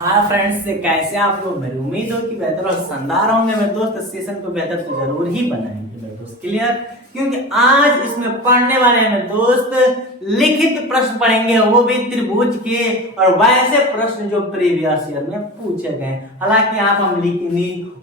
हाँ फ्रेंड्स, कैसे आप लोग। मेरी उम्मीद हो कि बेहतर और शानदार होंगे मेरे दोस्त। सेशन को बेहतर तो जरूर ही बनाएंगे मेरे दोस्त। क्लियर? क्योंकि आज इसमें पढ़ने वाले हैं मेरे दोस्त, लिखित प्रश्न पढ़ेंगे, वो भी त्रिभुज के, और वैसे प्रश्न जो प्रीवियस ईयर में पूछे गए। हालांकि आप हम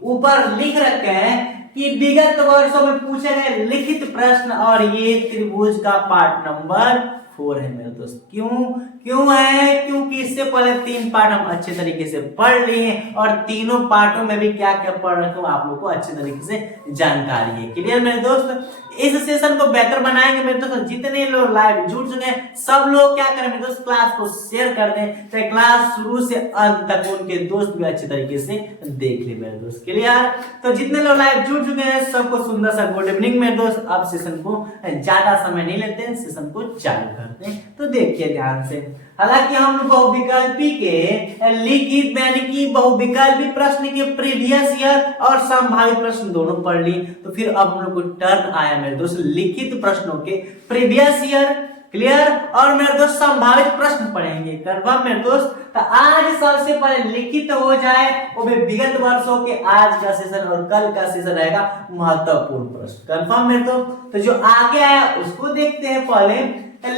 ऊपर लिख रखे हैं कि विगत वर्षों में पूछे गए लिखित प्रश्न, और ये त्रिभुज का पार्ट नंबर 4 है मेरे दोस्त। क्यों है? क्योंकि इससे पहले 3 पार्ट हम अच्छे तरीके से पढ़ लिए, और तीनों पार्टों में भी क्या क्या पढ़ रखे हो आप लोग को अच्छे तरीके से जानकारी है। क्लियर मेरे दोस्त? इस सेशन को बेहतर बनाएंगे मेरे दोस्त। जितने लोग लाइव जुड़ चुके हैं सब लोग क्या करें मेरे दोस्त, क्लास को शेयर कर दें, तो क्लास शुरू से अंत तक उनके दोस्त भी अच्छे तरीके से देख ले मेरे दोस्त। क्लियर? तो जितने लोग लाइव जुड़ चुके हैं सबको सुंदर सा गुड इवनिंग मेरे दोस्त। अब सेशन को ज्यादा समय नहीं लेते हैं, सेशन को चालू करते हैं, तो देखिए ध्यान से। हालांकि हम बहुविकल्पी के लिखित यानी कि बहुविकल्पी प्रश्न के प्रीवियस ईयर और संभावित प्रश्न दोनों पढ़ लिए, तो फिर अब हम लोग को टर्न आया मेरे दोस्त लिखित प्रश्नों के प्रीवियस ईयर। क्लियर? और मेरे दोस्त संभावित प्रश्न पढ़ेंगे। कंफर्म मेरे दोस्त? तो आज सबसे पहले लिखित हो जाए, वो भी विगत वर्षों के। आज का सेशन और कल का सेशन रहेगा महत्वपूर्ण प्रश्न। कंफर्म मेरे दोस्त? तो जो आगे आया उसको देखते हैं। पहले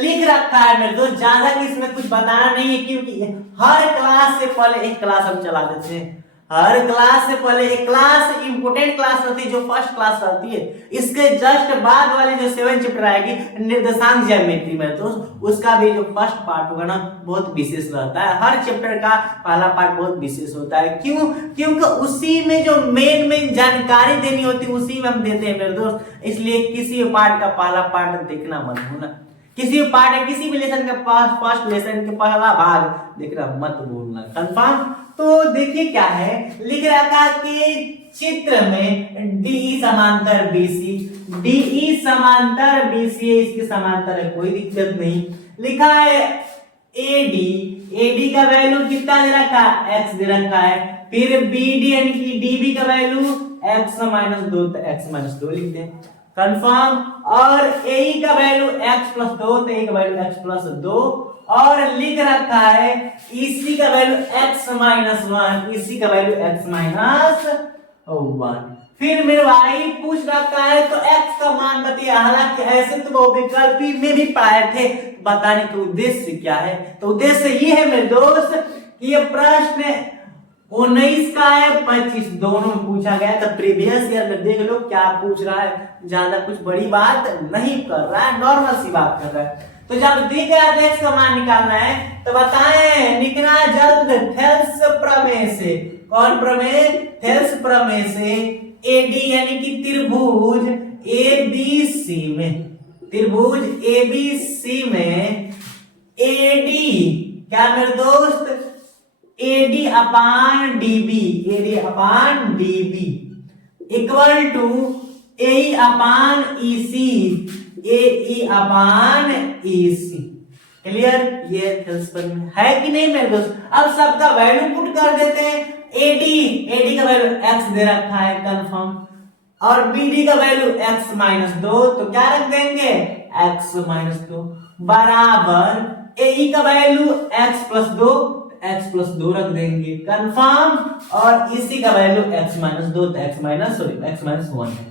लिख रखा है मेरे दोस्त, ज्यादा कि इसमें कुछ बताना नहीं है, क्योंकि हर क्लास से पहले एक क्लास हम चला देते हैं। हर क्लास से पहले एक क्लास इंपोर्टेंट क्लास रहती है, जो फर्स्ट क्लास रहती है। इसके जस्ट बाद वाली जो 7 चैप्टर आएगी निर्देशांक ज्यामिति में, तो उसका भी जो फर्स्ट पार्ट होगा ना बहुत विशेष रहता है। हर चैप्टर का पहला पार्ट बहुत विशेष होता है। क्योंकि उसी में जो मेन जानकारी देनी होती है उसी में हम देते हैं मेरे दोस्त। इसलिए किसी पार्ट का पहला पार्ट देखना मत भूलना। किसी पार्ट किसी भी लेसन के पास फर्स्ट लेसन के पहला भाग देखना मत भूलना। कंफर्म? तो देखिए क्या है लिख रखा कि चित्र में DE समांतर BC, DE समांतर BC है, इसके समांतर है, कोई दिक्कत नहीं। लिखा है AD का वैल्यू कितना दे रखा है? x दे रखा है। फिर BD यानी कि DB का वैल्यू x - 2, तो x - 2 लिखते हैं। कंफर्म? और AE का वैल्यू x + 2, तो AE का वैल्यू x + 2, और लिख रखा है EC का वैल्यू x - 1, EC का वैल्यू x - 1। फिर मेरे भाई पूछ रखा है तो x का मान बताइए। हालांकि ऐसे तो बहुविकल्पी में भी पढ़ाए थे, बताने का उद्देश्य क्या है? तो उद्देश्य ये है मेरे दोस्त कि ये प्रश्न 19 का है, 25 दोनों में पूछा गया था। प्रीवियस ईयर में देख लो क्या पूछ रहा है, ज्यादा कुछ बड़ी बात नहीं कर रहा है, नॉर्मल सी बात कर रहा है। तो जब दी गया x का मान निकालना है तो बताएं, लिखना जल्द थेल्स प्रमेय से। कौन प्रमेय? थेल्स प्रमेय से AD यानी कि त्रिभुज ABC में, त्रिभुज ABC में AD क्या मेरे दोस्त? AD/DB equal to AE/EC AE/EC। Clear? ये है कि नहीं मेरे दोस्त? अब सबका वैल्यू पुट कर देते हैं। AD का वैल्यू x दे रखा है, कंफर्म, और BD का वैल्यू x - 2, तो क्या रख देंगे? x - 2 बराबर AE का वैल्यू x + 2, x + 2 रख देंगे। कंफर्म? और इसी का वैल्यू x - 2, तो x - 1 है।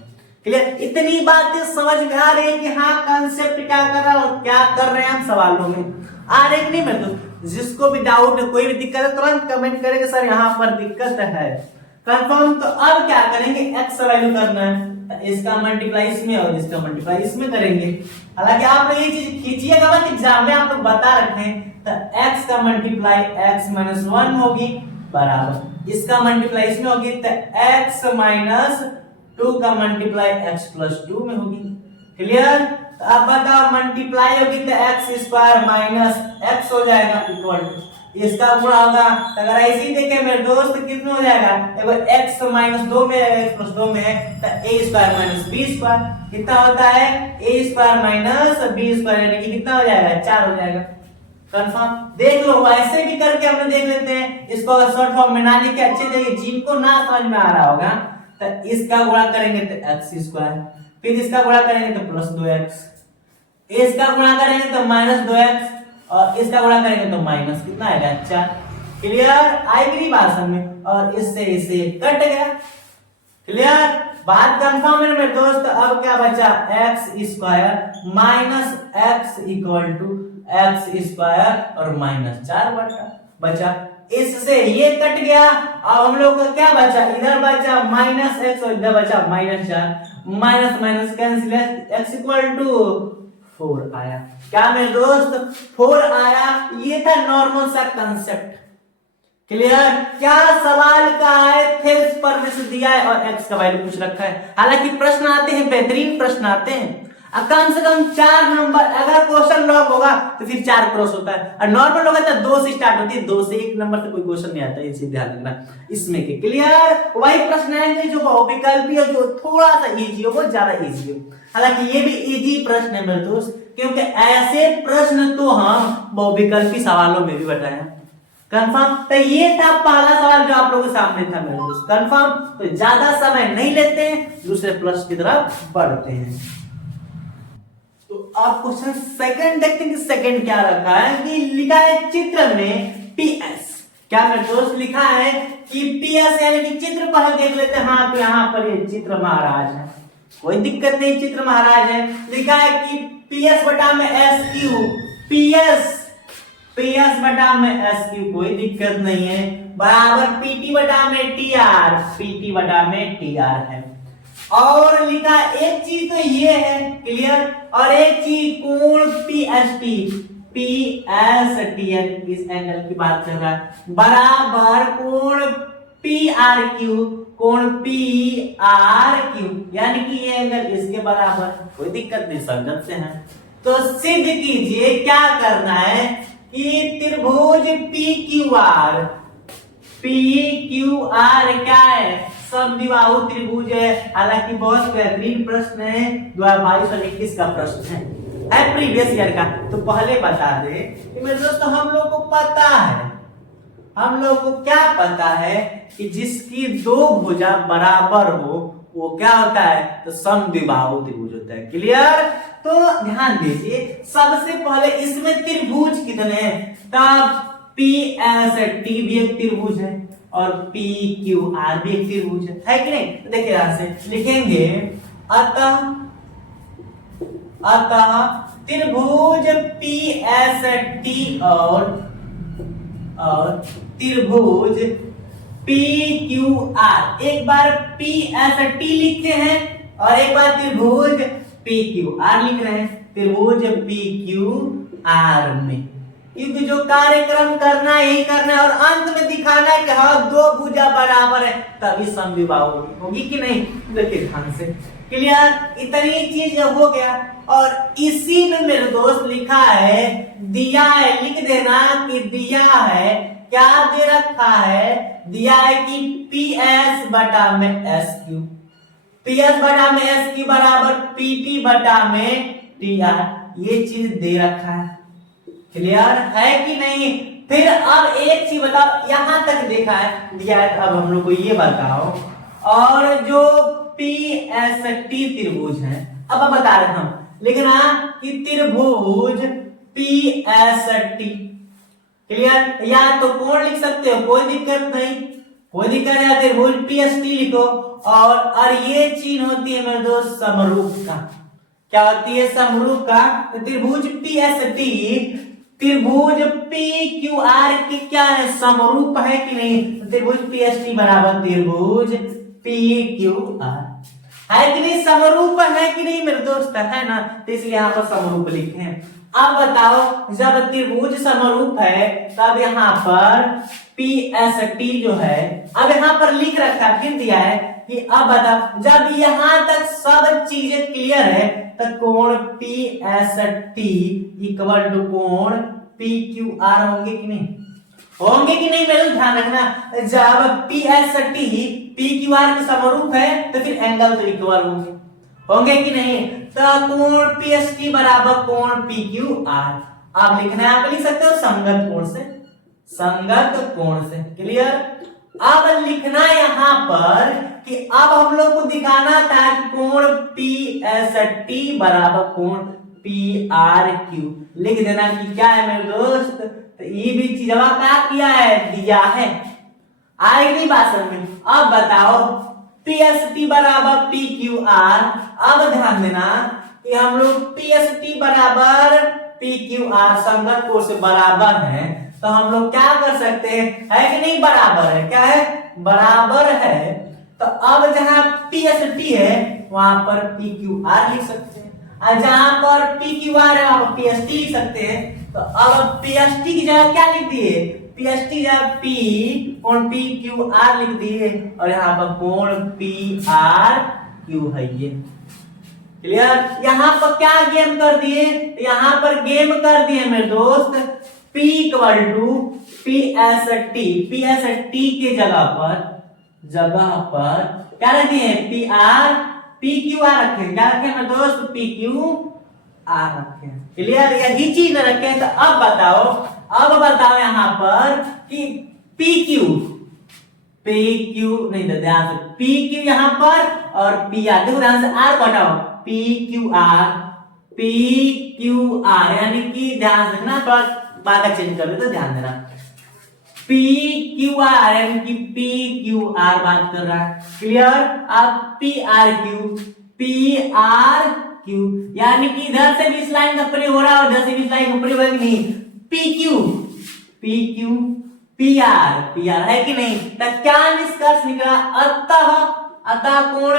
क्लियर? इतनी बातें समझ में आ रही है कि हाँ कंसेप्ट क्या कर रहा है, क्या कर रहे हैं हम सवालों में आ रहे कि नहीं मेरे दोस्त? जिसको भी डाउट है, कोई भी दिक्कत है, तुरंत कमेंट करेंगे सर यहाँ पर दिक्कत है। कंफर्म? तो अब क्या करेंगे, x का वैल्यू करना है, तो इसका मल्टीप्लाई इसमें और इसका मल्टीप्लाई इसमें करेंगे। हालांकि आप लोग ये चीज खींचिएगा मत, एग्जाम में आप लोग बता रखे हैं। तो x का मल्टीप्लाई x - 1 होगी बराबर इसका मल्टीप्लाई इसमें होगी, तो x - 2 का मल्टीप्लाई x + 2 में होगी। क्लियर? तो अब बताओ मल्टीप्लाई होगी तो x² - x हो जाएगा, इक्वल टू इसका गुणा होगा। तो अगर ऐसे ही देखें मेरे दोस्त कितना हो जाएगा, x - 2 में x + 2 में है, तो a² - b² कितना होता है? a² - b² यानी कि कितना हो जाएगा? 4 हो जाएगा। कंफर्म? देख लो, ऐसे भी करके हम देख लेते हैं। इसको शॉर्ट फॉर्म में ना लिखे अच्छे देखिए, जिनको ना समझ में आ रहा होगा तो इसका गुणा करेंगे तो x², फिर इसका गुणा करेंगे तो +2x, इसका गुणा करेंगे तो -2x, और इसका गुणा करेंगे तो माइनस कितना आएगा 4। क्लियर, आएगी बात समझ में, और इससे इसे कट गया। क्लियर, बात कंफर्म है मेरे दोस्त। अब क्या बचा, x square minus x equal to x square और माइनस 4 बचा। इससे ये कट गया। अब हम लोग का क्या बचा, इधर बचा माइनस एक्स और इधर बचा minus 4, minus minus cancel, x equal to 4 आया। क्या मेरे दोस्त, 4 आया। ये था नॉर्मल सा कंसेप्ट। क्लियर, क्या सवाल का है, थेल्स परमिशन दिया है और एक्स का वैल्यू पूछ रखा है। हालांकि प्रश्न आते हैं, बेहतरीन प्रश्न आते हैं, कम से कम 4 नंबर। अगर क्वेश्चन लॉक होगा तो फिर 4 क्रॉस होता है, और नॉर्मल होगा तो 2 से स्टार्ट होती है, 2 से 1 नंबर से कोई क्वेश्चन नहीं आता, ये चीज ध्यान रखना इसमें के। क्लियर, वही प्रश्न आएंगे जो बहुविकल्पी और जो थोड़ा सा इजी हो, वो ज्यादा इजी हो। हालांकि ये भी इजी प्रश्न है मेरे दोस्त, क्योंकि ऐसे प्रश्न तो हम बहुविकल्पी सवालों में भी बताए हैं। कंफर्म, तो ये था पहला सवाल जो आप लोगों के सामने था मेरे दोस्त। कंफर्म, तो ज्यादा समय नहीं लेते हैं, दूसरे प्रश्न की तरफ बढ़ते हैं। तो आप क्वेश्चन सेकंड देखते हैं कि सेकंड क्या रखा है, कि लिखा है चित्र में पीएस। क्या मेरे दोस्त लिखा है कि पीएस यानी कि चित्र पहले देख लेते हैं। हाँ, तो यहाँ पर ये चित्र महाराज है, कोई दिक्कत नहीं, चित्र महाराज है। लिखा है कि पीएस बटा में एस क्यू, पीएस बटा में एस क्यू, कोई दिक्कत नहीं है, बराबर पीटी बटा में टीआर, पीटी बटा में टीआर है। और लिखा एक चीज तो ये है, क्लियर, और एक चीज कोण पीएसटी, पीएसटी इस एंगल की बात कर रहा है, बराबर कोण पीआरक्यू, कोण पीआरक्यू, यानी कि ये एंगल इसके बराबर, कोई दिक्कत नहीं, समझ से है। तो सिद्ध कीजिए, क्या करना है कि त्रिभुज PQR, PQR क्या है, समद्विबाहु त्रिभुज है। हालांकि बहुत बेहतरीन प्रश्न है, 2022-21 का प्रश्न है प्रीवियस ईयर का। तो पहले बता दे कि मेरे दोस्तों, हम लोग को पता है, हम लोग को क्या पता है कि जिसकी 2 भुजा बराबर हो वो क्या होता है, तो समद्विबाहु त्रिभुज होता है। क्लियर, तो ध्यान दीजिए, सबसे पहले इसमें त्रिभुज कितने हैं, तब PST भी एक त्रिभुज है और PQR भी एक त्रिभुज है कि नहीं। तो देखिए यहां से लिखेंगे, अतः त्रिभुज PST और त्रिभुज PQR, एक बार PST लिखते हैं और एक बार त्रिभुज PQR लिख रहे हैं, त्रिभुज PQR में, क्योंकि जो कार्यक्रम करना है यही करना है, और अंत में दिखाना है कि हाँ 2 भुजा बराबर है, तभी समद्विबाहु होगी कि नहीं। देखिए ध्यान से, क्लियर, इतनी चीज हो गया। और इसी में मेरे दोस्त लिखा है, दिया है, लिख देना कि दिया है, क्या दे रखा है, दिया है कि PS बटा में SQ, PS बटा में SQ बराबर PT बटा में TR, ये चीज दे रखा है। क्लियर है कि नहीं। फिर अब एक चीज बताओ, यहां तक देखा है, दिया है, अब हम लोग को ये बताओ, और जो PST त्रिभुज है, अब बता रहे हम लिखना कि त्रिभुज PST, क्लियर, या तो कोण लिख सकते हो, कोई दिक्कत नहीं, कोई दिक्कत है, त्रिभुज PST लिखो। और ये चिन्ह होती है मेरे दोस्त समरूप का, क्या होती है, समरूप का। तो त्रिभुज PST त्रिभुज PQR की क्या है, समरूप है कि नहीं। तो त्रिभुज PST बराबर त्रिभुज PQR है कि नहीं, समरूप है कि नहीं मेरे दोस्त, है ना। तो इसलिए यहाँ पर समरूप लिखे हैं। अब बताओ, जब त्रिभुज समरूप है तब यहाँ पर PST जो है, अब यहाँ पर लिख रखा फिर दिया है कि अब बताओ, जब यहाँ तक सब चीजें क्लियर है तो कोण PST इक्वल टू कोण PQR होंगे कि नहीं, होंगे कि नहीं, मेरे ध्यान रखना। जब PST PQR के समरूप है तो फिर एंगल तो इक्वल होंगे कि नहीं। तो कोण PST बराबर कोण PQR, आप लिखना है, आप लिख सकते हो संगत कोण से, संगत कोण से। क्लियर, अब लिखना यहाँ पर कि अब हम लोग को दिखाना था कि कोण PST बराबर कोण PRQ, लिख देना कि क्या है मेरे दोस्त, तो ये भी चीजवा क्या किया है, दिया है। आएगी नहीं बात समझ में। अब बताओ PST बराबर PQR। अब ध्यान देना कि हम लोग PST बराबर PQR संगत कोण से बराबर है, तो हम लोग क्या कर सकते हैं, है कि नहीं, बराबर है, क्या है, बराबर है। तो अब जहां PST है वहां पर PQR लिख सकते हैं, और जहां पर PQR है वहां पर PST लिख सकते हैं। तो अब PST की जगह क्या लिख दिए, PST की जगह P कोण PQR लिख दिए, और यहाँ पर कोण PRQ है ये। क्लियर। यहाँ पर क्या गेम कर दिए, यहाँ पर गेम कर दिए मेरे दोस्त, P इक्वल टू PST के जगह पर क्या रख दिए, PQR रखे, क्या रखे मेरे दोस्त, PQR रखे। क्लियर, यही चीज रखे। तो अब बताओ यहाँ पर कि PQ नहीं, तो ध्यान से PQ यहाँ पर और PR, देखो ध्यान से R बताओ, PQR यानी कि ध्यान से ना, थोड़ा बात चेंज कर दे तो ध्यान देना, PQR यानी कि PQR बात कर रहा है। क्लियर। अब PRQ यानी कि इधर से भी इस लाइन का प्रयोग हो रहा है और इधर से भी इस लाइन का प्रयोग है कि नहीं, PQ PR है कि नहीं। तो क्या निष्कर्ष निकला, अतः कोण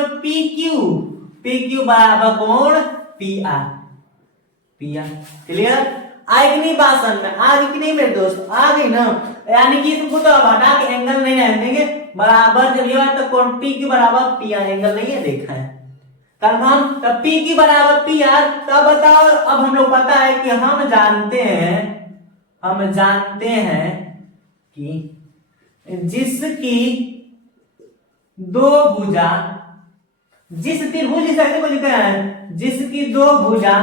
PQ बराबर कोण PR। क्लियर। आगे नहीं बात समझ में, आगे की नहीं मेरे दोस्त, आ गई ना। यानी कि इसको तो हटा के एंगल नहीं रहने देंगे, बराबर जब ये तो कोण PQ बराबर PR, एंगल नहीं है, देखा है कंफर्म। तब PQ बराबर PR। तब बताओ, अब हम लोग पता है कि हम जानते हैं कि जिसकी दो भुजा, जिस त्रिभुज को लिखा है, जिसकी दो भुजा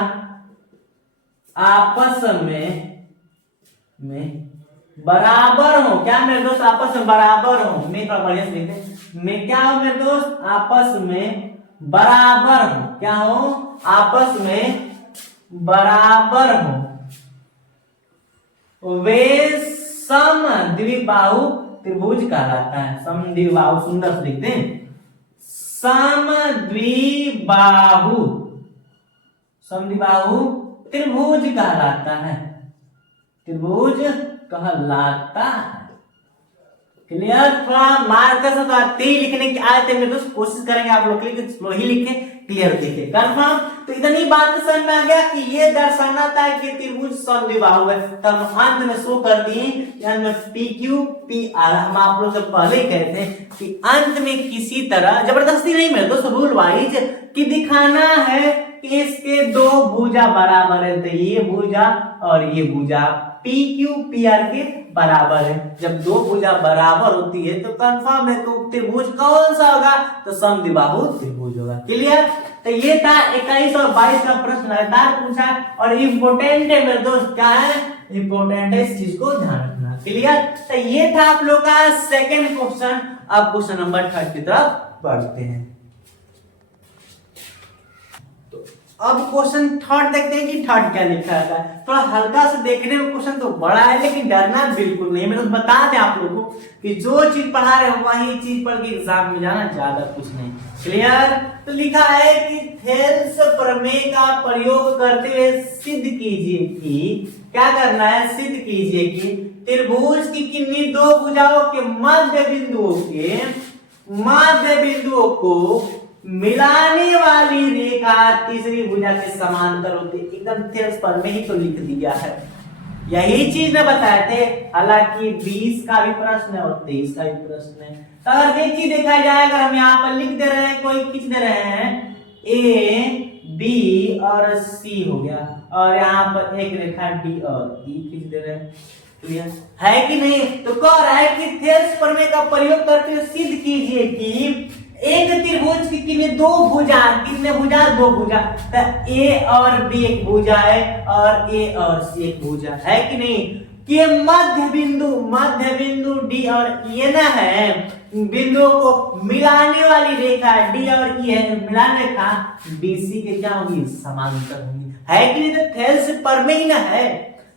आपस में बराबर हो, क्या मेरे दोस्त, आपस में बराबर हो, मैं थोड़ा बढ़िया से लिखते, मैं क्या हो मेरे दोस्त, आपस में बराबर हो, क्या हो, आपस में बराबर हो, वे समद्विबाहु त्रिभुज कहलाता है। समद्विबाहु, सुंदर से लिखते हैं, समद्विबाहु त्रिभुज कहलाता है, त्रिभुज कहलाता है। क्लियर। थोड़ा मार्कस लिखने की आयत है मेरे दोस्त, कोशिश करेंगे आप लोग के लिए स्लो ही लिखें, क्लियर देखें, कंफर्म। तो इतनी बात समझ में आ गया कि ये दर्शाता है कि त्रिभुज समद्विबाहु है। तब अंत में शो कर दिए PQ PR। हम आप लोग से पहले ही कहते हैं कि अंत में किसी तरह जबरदस्ती नहीं मेरे दोस्त, रूल वाइज कि दिखाना है कि इसके दो भुजा बराबर है, तो ये भुजा और ये भुजा PQ PR के बराबर है। जब दो भुजा बराबर होती है तो कंफर्म है, तो त्रिभुज कौन सा होगा, तो समद्विबाहु त्रिभुज होगा। क्लियर। तो ये था 21 और 22 का प्रश्न लगातार पूछा और इम्पोर्टेंट है मेरे दोस्त, क्या है, इम्पोर्टेंट है, इस चीज को ध्यान रखना। क्लियर। तो ये था आप लोग का सेकंड क्वेश्चन। अब क्वेश्चन नंबर 3 की तरफ बढ़ते हैं। अब क्वेश्चन 3 देखते हैं कि 3 क्या लिखा है। थोड़ा हल्का से देखने में क्वेश्चन तो बड़ा है, लेकिन डरना बिल्कुल नहीं। मैं तो बता दें आप लोगों को कि जो चीज पढ़ा रहे हो वही चीज पढ़ के एग्जाम में जाना, ज्यादा कुछ नहीं। क्लियर। तो लिखा है कि थेल्स प्रमेय का प्रयोग करते हुए सिद्ध कीजिए कि, क्या करना है, सिद्ध कीजिए कि त्रिभुज की किन्हीं दो भुजाओं के मध्य बिंदुओं को मिलाने वाली रेखा तीसरी भुजा के समांतर होती है। एकदम थेल्स प्रमेय ही तो लिख दिया है, यही चीज में बताए थे। हालांकि 20 का भी प्रश्न है और 23 का भी प्रश्न है। तो अगर एक चीज देखा जाए, अगर हम यहाँ पर लिख दे रहे हैं, कोई खींच दे रहे हैं A B और C हो गया, और यहाँ पर एक रेखा D और E खींच दे रहे हैं, क्लियर है कि नहीं। तो कह रहा है कि थेल्स प्रमेय का प्रयोग करते हुए सिद्ध कीजिए कि एक त्रिभुज की कितने दो भुजा, दो भुजा, तो A और B एक भुजा है और A और C एक भुजा है कि नहीं, कि मध्य बिंदु D और E ना है, बिंदुओं को मिलाने वाली रेखा D और E है, मिलान रेखा BC के क्या होगी, समांतर होगी, है कि नहीं। तो थेल्स प्रमेय ना है।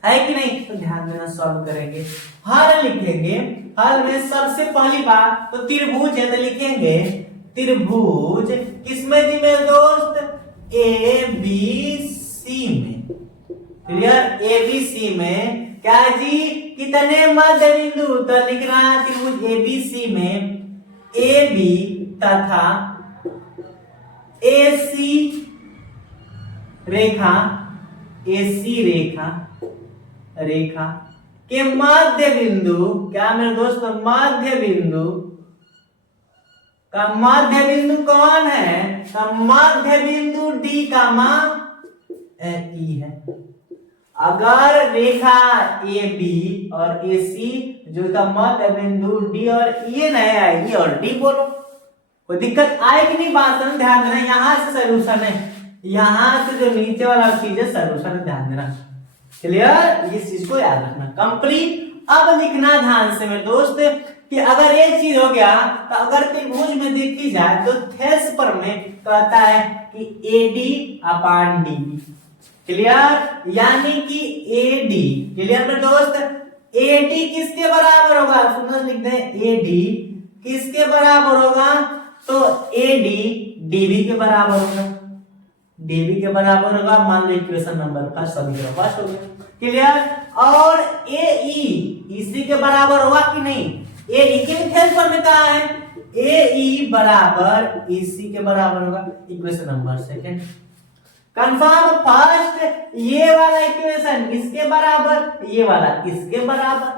है कि नहीं? तो ध्यान देना, सॉल्व करेंगे, हल लिखेंगे। हल में सबसे पहली बात तो त्रिभुज है, तो लिखेंगे त्रिभुज किसमें जी मेरे दोस्त? ए बी सी में। क्लियर? ए बी सी में क्या जी? कितने मध्य बिंदु? तो लिखना है त्रिभुज ए बी सी में ए बी तथा ए सी रेखा, एसी रेखा के मध्य बिंदु, क्या मेरे दोस्त? मध्य बिंदु का मध्य बिंदु कौन है? तो मध्य बिंदु डी का मान ई है। अगर रेखा ए बी और ए सी जो का मध्य बिंदु डी और ये नहीं आएगी और डी बोलो, कोई दिक्कत आएगी नहीं? बात में ध्यान देना, यहां से सोल्यूशन है, यहां से जो नीचे वाला चीज है सोल्यूशन, ध्यान देना। क्लियर? इस चीज को याद रखना कंप्लीट। अब लिखना ध्यान से मेरे दोस्त कि अगर एक चीज हो गया तो अगर त्रिभुज में देखी जाए तो थेस्पर में कहता है कि एडी अपान डीबी। क्लियर? यानी कि एडी, क्लियर मेरे दोस्त? एडी किसके बराबर होगा? सुनो लिख दे, एडी किसके बराबर होगा? तो एडी डीबी के बराबर होगा, डीबी के बराबर होगा। मान लो इक्वेशन नंबर फर्स्ट, समीकरण फर्स्ट हो गया। क्लियर? और एई इसी के बराबर होगा कि नहीं? एई के थेस्पर में कहा है एई बराबर इसी के बराबर होगा, equation number second. Confirm first, ये वाला इक्वेशन इसके बराबर, ये वाला इसके बराबर।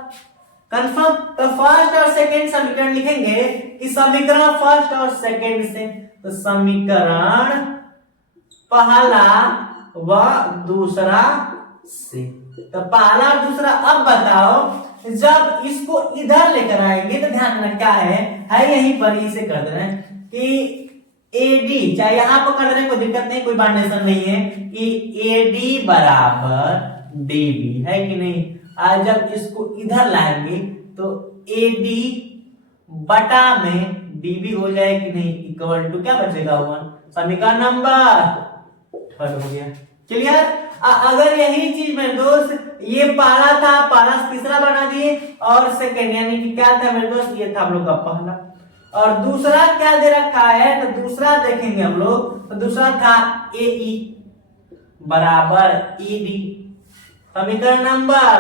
कंफर्म? तो फर्स्ट और सेकंड समीकरण लिखेंगे कि समीकरण फर्स्ट और सेकंड से, तो समीकरण पहला व दूसरा से। तो पहला और दूसरा। अब बताओ जब इसको इधर लेकर आएंगे तो ध्यान देना क्या है यहीं पर इसे कर देना है कि एडी, चाहे यहां पर कर देने कोई दिक्कत नहीं, कोई बाउंडेशन नहीं है, कि एडी बराबर डीबी, है कि नहीं? आज जब इसको इधर लाएंगे तो एडी बटा में डीबी हो जाए कि नहीं, इक्वल टू क्या बचेगा? 1। समीकरण नंबर थर्ड हो गया। क्लियर? अगर यही चीज मेरे दोस्त ये पहला था, पहला तीसरा बना दिए, और सेकंड यानी कि क्या था मेरे दोस्त? ये था हम लोग का पहला, और दूसरा क्या दे रखा है? तो दूसरा देखेंगे हम लोग, तो दूसरा था ए ई बराबर ई डी। समीकरण नंबर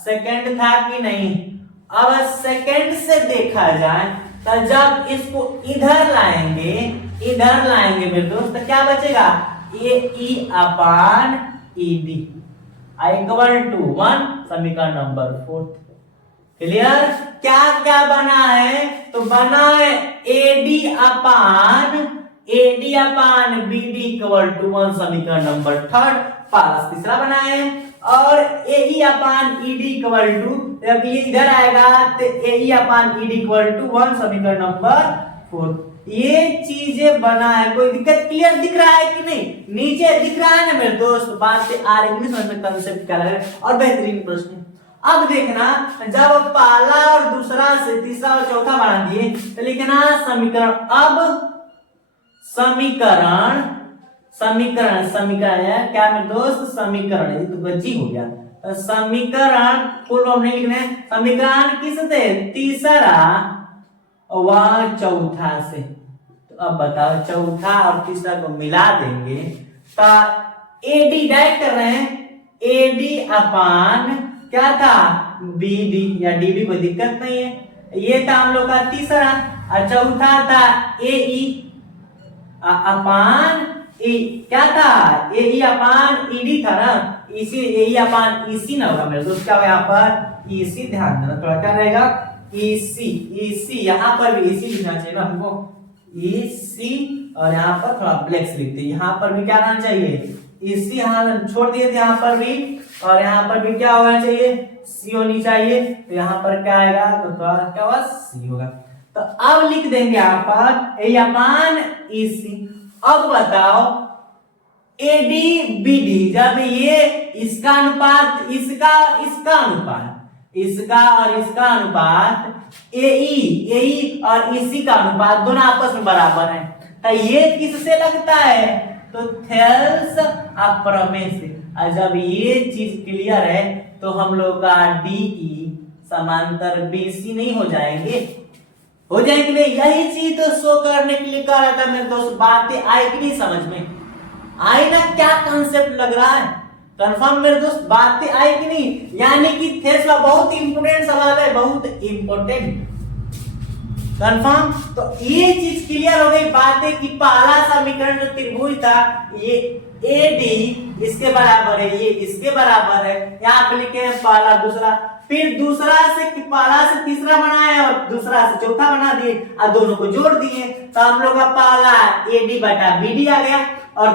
सेकंड था कि नहीं? अब सेकंड से देखा जाए तो जब इसको इधर लाएंगे मेरे दोस्त, तो क्या बचेगा? ए ई अपान ई डी इक्वल टू 1। समीकरण नंबर 4। क्लियर? क्या क्या बना है? तो बना है AD upon BD equal to 1। समीकरण नंबर 3 पास तीसरा बना है, और AE upon ED equal to, जब ये इधर आएगा तो AE upon ED equal to 1। समीकरण नंबर 4। ये चीजें बना है, कोई दिक्कत? क्लियर दिख रहा है कि नहीं? नीचे दिख रहा है ना मेरे दोस्त? बात से आ रही है, समझ में कंसेप्ट क्या लग रहा है, और बेहतरीन प्रश्न। अब देखना जब पहला और दूसरा से तीसरा और चौथा बना दिए तो लिखना समीकरण। अब समीकरण है क्या मेरे दोस्त? समीकरण, ये तो गज्जी हो गया। तो समीकरण फुल फॉर्म नहीं लिखना है, समीकरण किससे? तीसरा व चौथा से। तो अब बताओ चौथा और तीसरा को मिला देंगे तो एडी डायरेक्ट कर रहे हैं, एडी अपान क्या था? बीडी या डीबी, कोई दिक्कत नहीं है। ये था हम लोग का तीसरा, और चौथा था एई अपान ई, क्या था? एई अपान ईडी था ना, इसी एई अपान ईसी ना होगा मेरे दोस्त, क्या होगा यहाँ पर? ईसी। ध्यान देना थोड़ा, क्या रहेगा? ईसी। यहाँ पर भी ईसी लिखना चाहिए ना हमको, ईसी, और यहाँ पर थोड़ा ब्लैक से लिखते हैं। यहाँ पर भी क्या आना चाहिए? ईसी, यहाँ छोड़ दिए थे यहाँ पर भी, और यहाँ पर भी क्या होना चाहिए? सी होनी चाहिए। तो यहाँ पर क्या आएगा? तो क्या होगा? सी होगा। तो अब लिख देंगे यहाँ पर ए अपान ईसी। अब बताओ एडी बीडी, जब ये इसका अनुपात इसका अनुपात इसका और इसका अनुपात एई और इसी का अनुपात दोनों आपस में बराबर है, तो ये किससे लगता है? तो थेल्स प्रमेय से। और जब ये चीज क्लियर है तो हम लोग का DE समांतर BC नहीं हो जाएंगे? हो जाएंगे नहीं? यही चीज तो शो करने के लिए कह रहा था मेरे दोस्त। बातें आई कि नहीं समझ में? आई ना? क्या कंसेप्ट लग रहा है? कंफर्म मेरे दोस्त बातें आई कि नहीं? यानी कि थेस्ला बहुत इंपोर्टेंट सवाल है, बहुत इंपोर्टेंट। कंफर्म? तो ये चीज क्लियर हो गई बातें कि पहला समीकरण जो त्रिभुज था ये AD इसके बराबर है, ये इसके बराबर है। यहाँ पे लिखे हैं पहला दूसरा, फिर दूसरा से पहला से तीसरा बनाए और दूसरा से चौथा बना दिए और दोनों को जोड़ दिए। तो हम लोग का पहला AD बटा BD आ गया और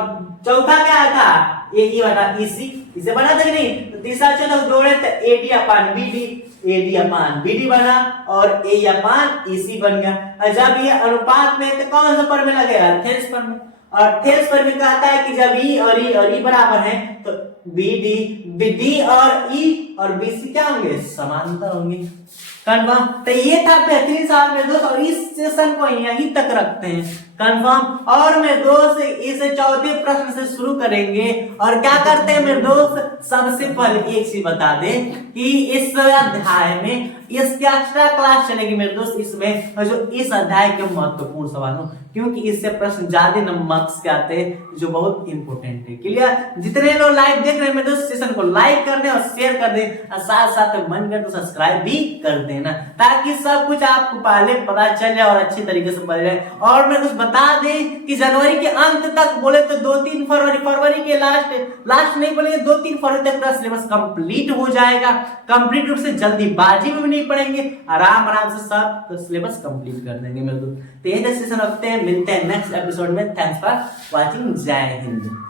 चौथा क्या था? AE बटा EC। इसे बना देंगे नहीं? तो तीसरा चौथा जोड़े तो AD अपान BD बना और AE अपान EC बन गया। और जब ये अनुपात में तो कौन सा पर में लगेगा? थेल्स पर में। और थेल्स पर में कहता है कि जब E और E बराबर है तो BD और E और BC क्या होंगे? समांतर होंगे। कंफर्म? तो ये था बेहतरीन सवाल मेरे दोस्त और इस सेशन को यहीं तक रखते हैं। कंफर्म? और मेरे दोस्त इस चौथे प्रश्न से शुरू करेंगे। और क्या करते हैं मेरे दोस्त? सबसे पहले एक चीज बता दें कि इस अध्याय में इसके एक्स्ट्रा क्लास चलेगी मेरे दोस्त इसमें, और जो इस अध्याय के महत्वपूर्ण सवाल हो, क्योंकि इससे प्रश्न ज्यादा मार्क्स के आते हैं जो बहुत इंपॉर्टेंट है। क्लियर? जितने लोग लाइव देख रहे हैं मेरे दोस्त सेशन को लाइक कर दें और शेयर कर दें और साथ साथ मन कर तो सब्सक्राइब भी कर देना, ताकि सब कुछ आपको पहले पता चल जाए और अच्छे तरीके से पढ़ जाए। और मैं कुछ बता दें कि जनवरी के अंत तक बोले तो 2-3 फरवरी के लास्ट नहीं बोलेंगे, 2-3 फरवरी तक पूरा सिलेबस कंप्लीट हो जाएगा। कंप्लीट रूप से जल्दीबाजी में भी नहीं पढ़ेंगे, आराम से सब सिलेबस कंप्लीट कर देंगे मेरे दोस्त। तो ये सेशन रखते हैं, मिलते हैं नेक्स्ट एपिसोड में। Thanks for watching. जय हिंद।